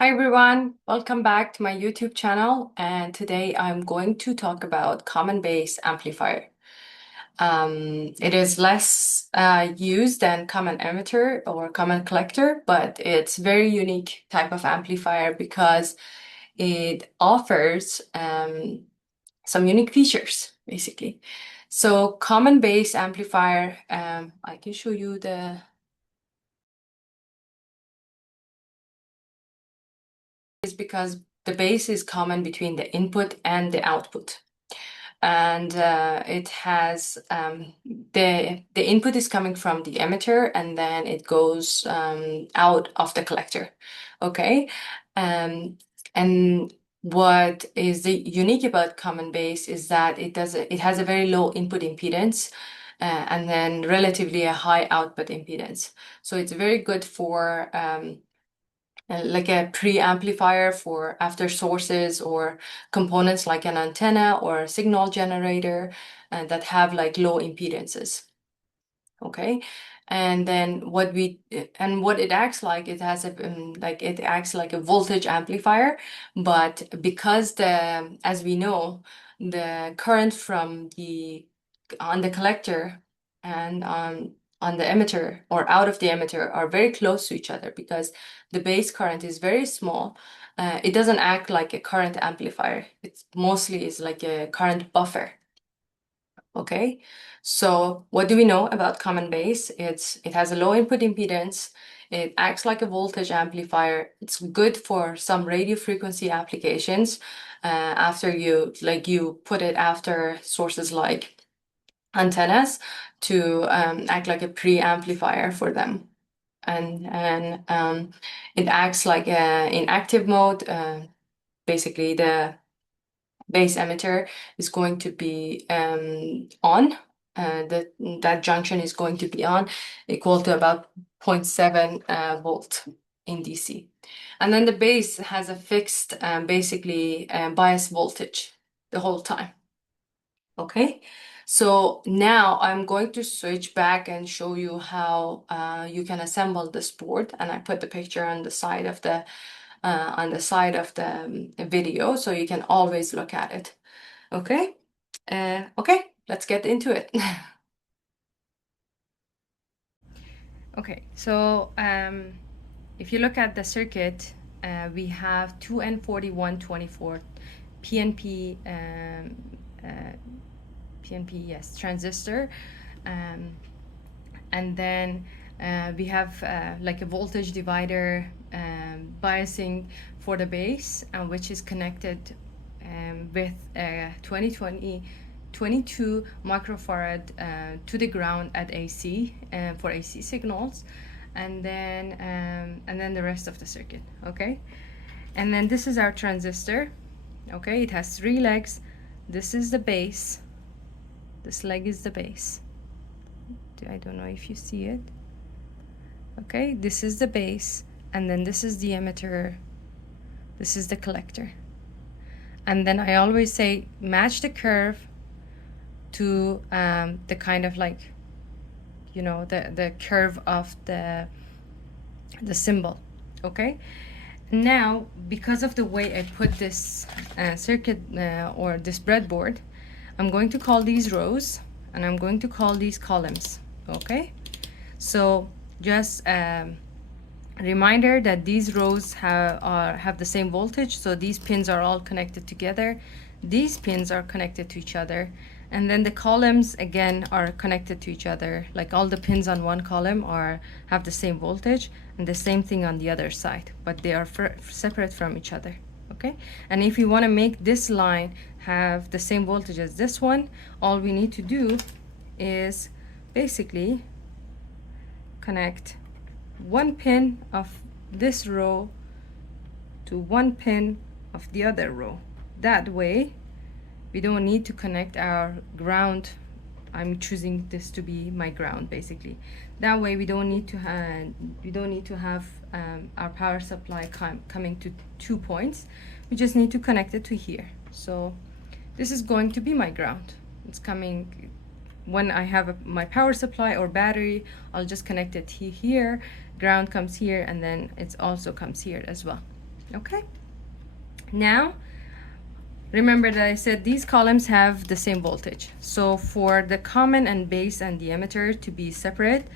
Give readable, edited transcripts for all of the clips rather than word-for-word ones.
Hi everyone, welcome back to my YouTube channel, and today I'm going to talk about common base amplifier. It is less used than common emitter or common collector, but it's very unique type of amplifier because it offers some unique features basically. So common base amplifier, I can show you the is because the base is common between the input and the output. And it has the input is coming from the emitter and then it goes out of the collector. Okay. And what is the unique about common base is that it has a very low input impedance and then relatively a high output impedance. So it's very good for like a pre-amplifier for after sources or components like an antenna or a signal generator that have like low impedances. Okay. And then what it acts like, it has a like it acts like a voltage amplifier, but because as we know, the current from the on the collector and on the emitter or out of the emitter are very close to each other because the base current is very small. It doesn't act like a current amplifier. It mostly is like a current buffer. Okay, so what do we know about common base? It has a low input impedance. It acts like a voltage amplifier. It's good for some radio frequency applications. After you put it after sources like antennas to act like a pre-amplifier for them. And it acts like in active mode. Basically, the base emitter is going to be on. That junction is going to be on, equal to about 0.7 volt in DC. And then the base has a fixed, basically, bias voltage the whole time. Okay, so now I'm going to switch back and show you how you can assemble this board. And I put the picture on the side of the video, so you can always look at it. Okay, okay, let's get into it. Okay, so if you look at the circuit, we have two N4124 PNP PNP, yes, transistor, um, and then we have like a voltage divider biasing for the base, which is connected with 22 microfarad to the ground at AC for AC signals, and then the rest of the circuit. Okay, and then this is our transistor. Okay, it has three legs. This is the base. This leg is the base. I don't know if you see it. Okay, this is the base, and then this is the emitter. This is the collector. And then I always say match the curve to the kind of like, you know, the curve of the symbol. Okay, now because of the way I put this circuit or this breadboard, I'm going to call these rows and I'm going to call these columns. Okay, so just reminder that these rows have the same voltage, so these pins are all connected together. These pins are connected to each other, and then the columns again are connected to each other. Like all the pins on one column have the same voltage, and the same thing on the other side, but they are separate from each other. Okay, and if you want to make this line have the same voltage as this one, all we need to do is basically connect one pin of this row to one pin of the other row. That way we don't need to connect our ground. I'm choosing this to be my ground basically. That way we don't need to have our power supply coming to 2 points. We just need to connect it to here. So this is going to be my ground. It's coming when I have my power supply or battery. I'll just connect it here, ground comes here, and then it also comes here as well. Okay, now remember that I said these columns have the same voltage. So for the common and base and the emitter to be separate,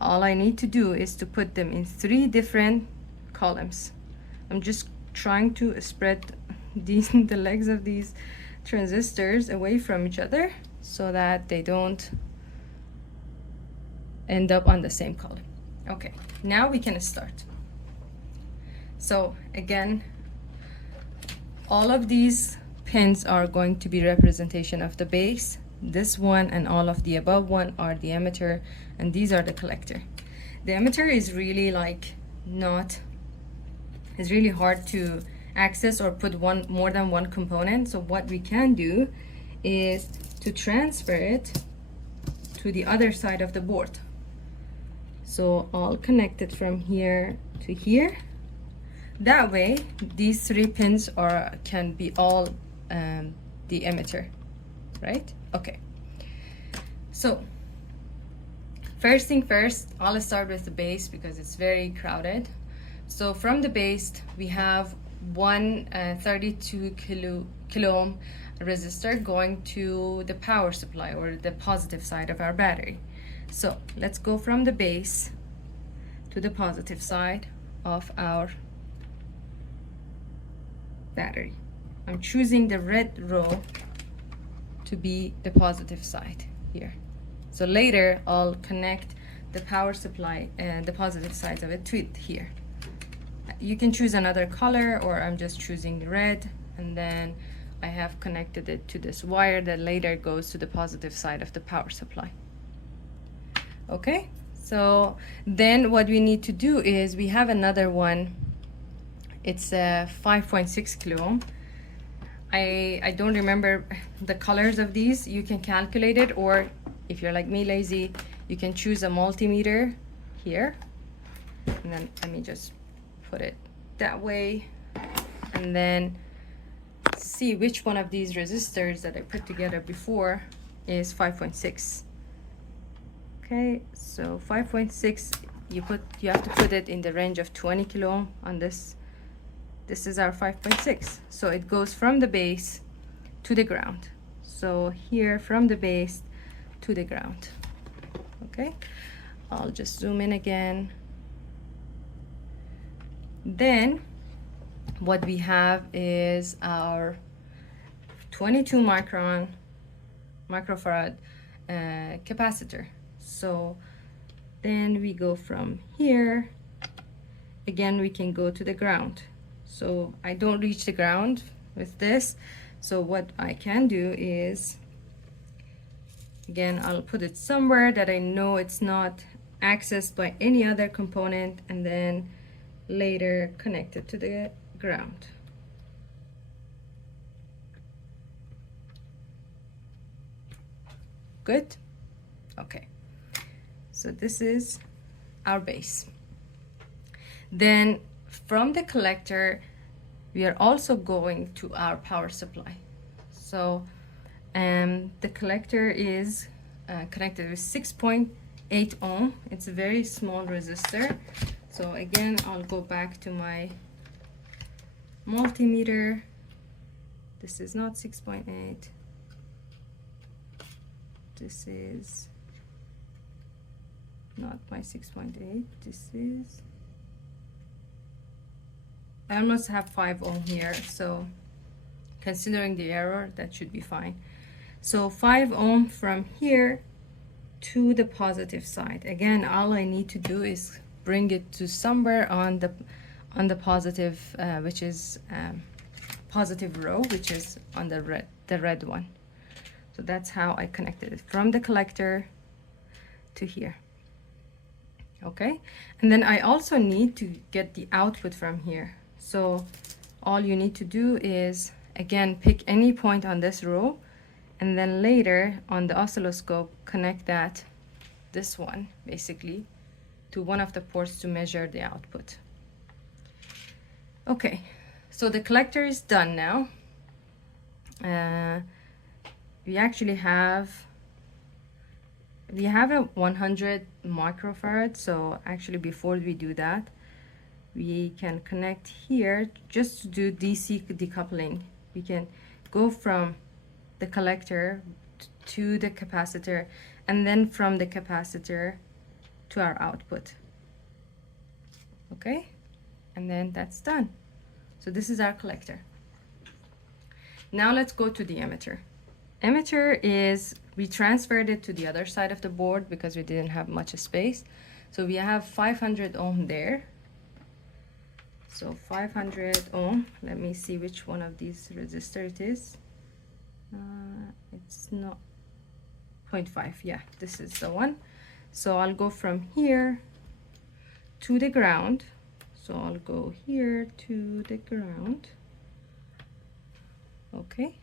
all I need to do is to put them in 3 different columns. I'm just trying to spread the legs of these transistors away from each other so that they don't end up on the same column. Okay, now we can start. So again, all of these pins are going to be representation of the base. This one and all of the above one are the emitter, and these are the collector. The emitter is really it's really hard to access or put more than one component. So what we can do is to transfer it to the other side of the board. So I'll connect it from here to here. That way, these 3 pins can be all the emitter, right? Okay. So first thing first, I'll start with the base because it's very crowded. So from the base, we have one 32 kilo ohm resistor going to the power supply or the positive side of our battery. So let's go from the base to the positive side of our battery. I'm choosing the red row to be the positive side here. So later I'll connect the power supply and the positive sides of it to it here. You can choose another color, or I'm just choosing red, and then I have connected it to this wire that later goes to the positive side of the power supply. Okay, so then what we need to do is we have another one. It's a 5.6 kilo ohm. I don't remember the colors of these. You can calculate it, or if you're like me, lazy, you can choose a multimeter here. And then let me just put it that way, and then see which one of these resistors that I put together before is 5.6. Okay, so 5.6, you have to put it in the range of 20 kilo ohm on this. This is our 5.6. So it goes from the base to the ground. So here from the base to the ground. Okay, I'll just zoom in again. Then what we have is our 22 microfarad capacitor. So then we go from here. Again, we can go to the ground. So I don't reach the ground with this. So what I can do is, again, I'll put it somewhere that I know it's not accessed by any other component, and then later connect it to the ground. Good? Okay. So this is our base. Then from the collector, we are also going to our power supply. So the collector is connected with 6.8 ohm. It's a very small resistor. So again, I'll go back to my multimeter. This is not 6.8. This is not my 6.8. This is, I almost have 5 ohm here, so considering the error, that should be fine. So 5 ohm from here to the positive side. Again, all I need to do is bring it to somewhere on the positive, which is positive row, which is on the red one. So that's how I connected it from the collector to here. Okay, and then I also need to get the output from here. So all you need to do is, again, pick any point on this row, and then later on the oscilloscope connect this one basically to one of the ports to measure the output. Okay, so the collector is done now. We actually have a 100 microfarad. So actually, before we do that, we can connect here just to do DC decoupling. We can go from the collector to the capacitor, and then from the capacitor to our output. Okay, and then that's done. So this is our collector. Now let's go to the emitter. Emitter is, we transferred it to the other side of the board because we didn't have much space. So we have 500 ohm there. So 500 ohm, let me see which one of these resistor it is. It's not 0.5, yeah, this is the one. So I'll go from here to the ground. So I'll go here to the ground. Okay,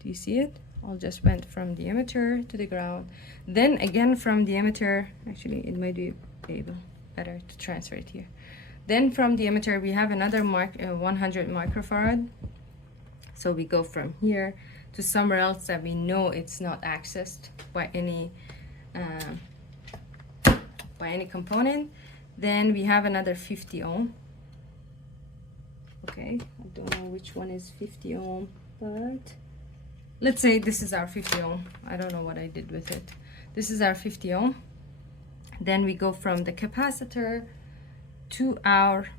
do you see it? I'll just went from the emitter to the ground. Then again from the emitter, actually it might be able better to transfer it here. Then from the emitter we have another 100 microfarad. So we go from here to somewhere else that we know it's not accessed by any component. Then we have another 50 ohm. Okay, I don't know which one is 50 ohm, but let's say this is our 50 ohm. I don't know what I did with it. This is our 50 ohm. Then we go from the capacitor to our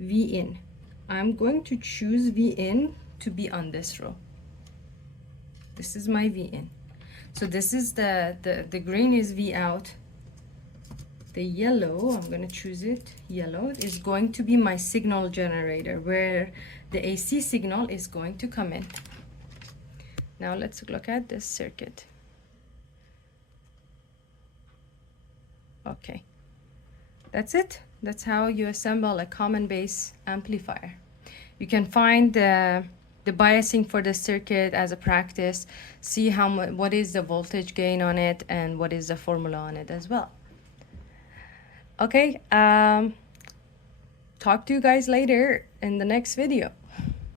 V in. I'm going to choose V in to be on this row. This is my V in. So this is the green is V out. The yellow, I'm going to choose it, yellow, is going to be my signal generator, where the AC signal is going to come in. Now let's look at this circuit. Okay, that's it. That's how you assemble a common base amplifier. You can find the biasing for the circuit as a practice, see what is the voltage gain on it and what is the formula on it as well. Okay, talk to you guys later in the next video.